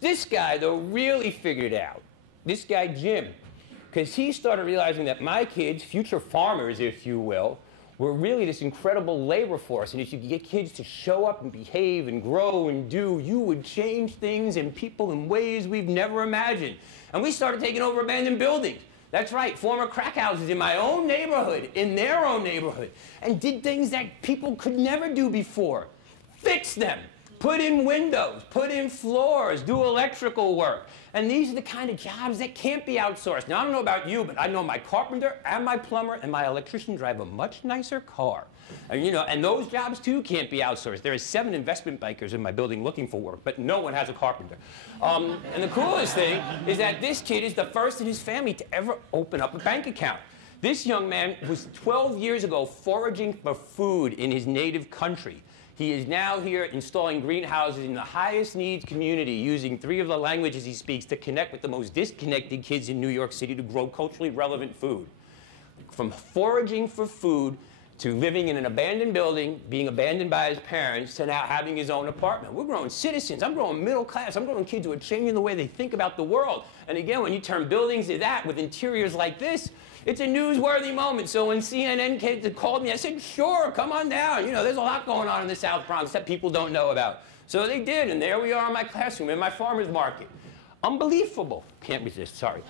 This guy, though, really figured out, this guy, Jim, because he started realizing that my kids, future farmers, if you will, were really this incredible labor force. And if you could get kids to show up and behave and grow and do, you would change things and people in ways we've never imagined. And we started taking over abandoned buildings. That's right, former crack houses in my own neighborhood, in their own neighborhood, and did things that people could never do before. Fix them. Put in windows, put in floors, do electrical work. And these are the kind of jobs that can't be outsourced. Now, I don't know about you, but I know my carpenter and my plumber and my electrician drive a much nicer car. And, and those jobs, too, can't be outsourced. There are 7 investment bankers in my building looking for work, but no one has a carpenter. And the coolest thing is that this kid is the first in his family to ever open up a bank account. This young man was 12 years ago foraging for food in his native country. He is now here installing greenhouses in the highest needs community, using 3 of the languages he speaks to connect with the most disconnected kids in New York City to grow culturally relevant food. From foraging for food to living in an abandoned building, being abandoned by his parents, to now having his own apartment. We're growing citizens. I'm growing middle class. I'm growing kids who are changing the way they think about the world. And again, when you turn buildings to that with interiors like this, it's a newsworthy moment. So when CNN called me, I said, sure, come on down. There's a lot going on in the South Bronx that people don't know about. So they did, and there we are in my classroom, in my farmer's market. Unbelievable. Can't resist, sorry.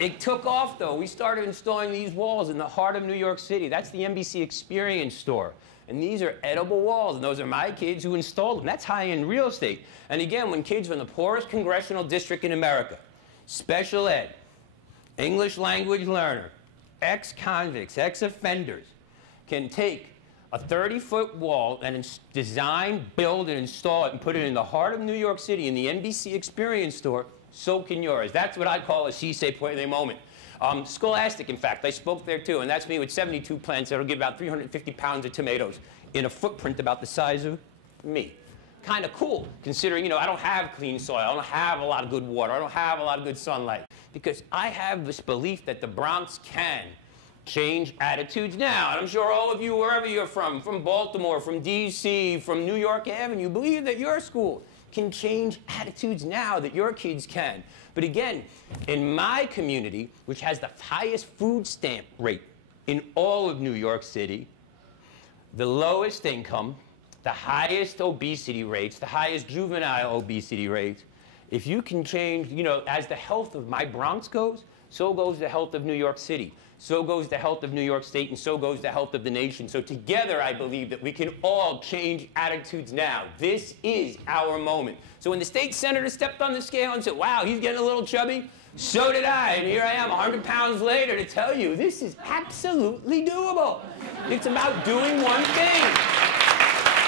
It took off, though. We started installing these walls in the heart of New York City. That's the NBC Experience store. And these are edible walls, and those are my kids who installed them. That's high-end real estate. And again, when kids from the poorest congressional district in America, special ed, English language learner, ex-convicts, ex-offenders, can take a 30-foot wall and design, build, and install it and put it in the heart of New York City in the NBC Experience store, so can yours. That's what I call a si se puede moment. Scholastic, in fact, I spoke there too, and that's me with 72 plants that'll give about 350 pounds of tomatoes in a footprint about the size of me. Kind of cool, considering, I don't have clean soil, I don't have a lot of good water, I don't have a lot of good sunlight. Because I have this belief that the Bronx can change attitudes now. And I'm sure all of you, wherever you're from Baltimore, from DC, from New York Avenue, believe that your school can change attitudes now, that your kids can. But again, in my community, which has the highest food stamp rate in all of New York City, the lowest income, the highest obesity rates, the highest juvenile obesity rates, if you can change, as the health of my Bronx goes, so goes the health of New York City. So goes the health of New York State, and so goes the health of the nation. So together, I believe that we can all change attitudes now. This is our moment. So when the state senator stepped on the scale and said, wow, he's getting a little chubby, so did I. And here I am 100 pounds later to tell you this is absolutely doable. It's about doing one thing.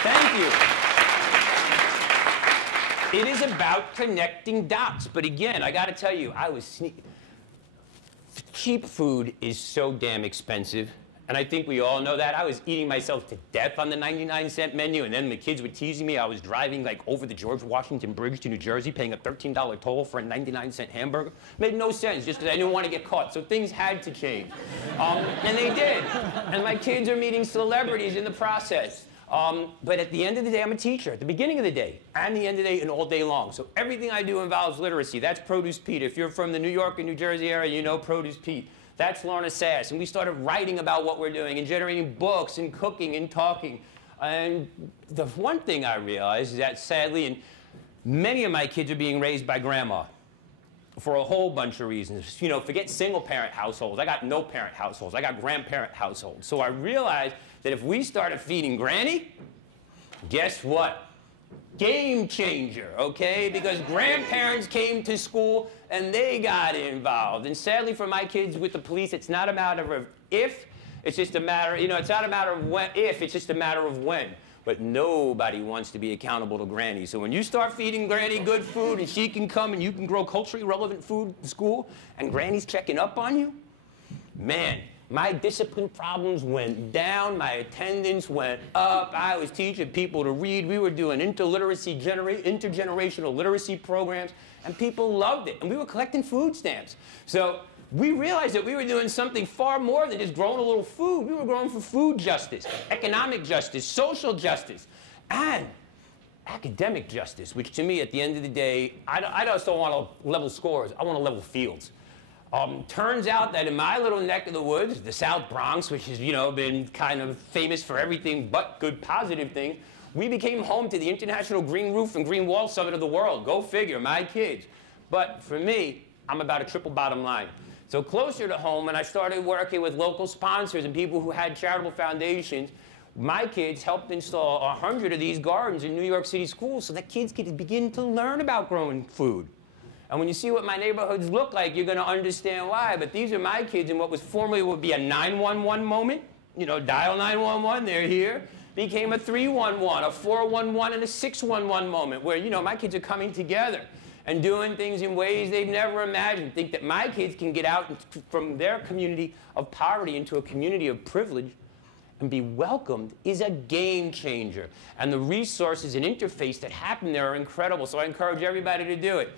Thank you. It is about connecting dots. But again, I got to tell you, I was sneaking. Cheap food is so damn expensive, and I think we all know that. I was eating myself to death on the 99-cent menu, and then the kids were teasing me. I was driving over the George Washington Bridge to New Jersey, paying a $13 toll for a 99-cent hamburger. Made no sense, just because I didn't want to get caught. So things had to change, and they did. And my kids are meeting celebrities in the process. But at the end of the day, I'm a teacher. At the beginning of the day, and the end of the day, and all day long. So everything I do involves literacy. That's Produce Pete. If you're from the New York and New Jersey area, you know Produce Pete. That's Lorna Sass. And we started writing about what we're doing and generating books and cooking and talking. And the one thing I realized is that sadly, and many of my kids are being raised by grandma for a whole bunch of reasons. Forget single-parent households. I got no-parent households. I got grandparent households. So I realized that if we started feeding Granny, guess what? Game changer, okay? Because grandparents came to school and they got involved. And sadly for my kids with the police, it's not a matter of if, it's just a matter, it's not a matter of when, if, it's just a matter of when. But nobody wants to be accountable to Granny. So when you start feeding Granny good food and she can come and you can grow culturally relevant food in school and Granny's checking up on you, man, my discipline problems went down, my attendance went up, I was teaching people to read, we were doing intergenerational literacy programs, and people loved it, and we were collecting food stamps. So we realized that we were doing something far more than just growing a little food. We were growing for food justice, economic justice, social justice, and academic justice, which to me, at the end of the day, I just don't want to level scores. I want to level fields. Turns out that in my little neck of the woods, the South Bronx, which has, you know, been kind of famous for everything but good positive things, we became home to the International Green Roof and Green Wall Summit of the world. Go figure, my kids. But for me, I'm about a triple bottom line. So closer to home, when I started working with local sponsors and people who had charitable foundations, my kids helped install 100 of these gardens in New York City schools so that kids could begin to learn about growing food. And when you see what my neighborhoods look like, you're going to understand why. But these are my kids in what was formerly would be a 911 moment. You know, dial 911, they're here. Became a 311, a 411, and a 611 moment where, you know, my kids are coming together and doing things in ways they've never imagined. Think that my kids can get out from their community of poverty into a community of privilege and be welcomed is a game changer. And the resources and interface that happen there are incredible. So I encourage everybody to do it.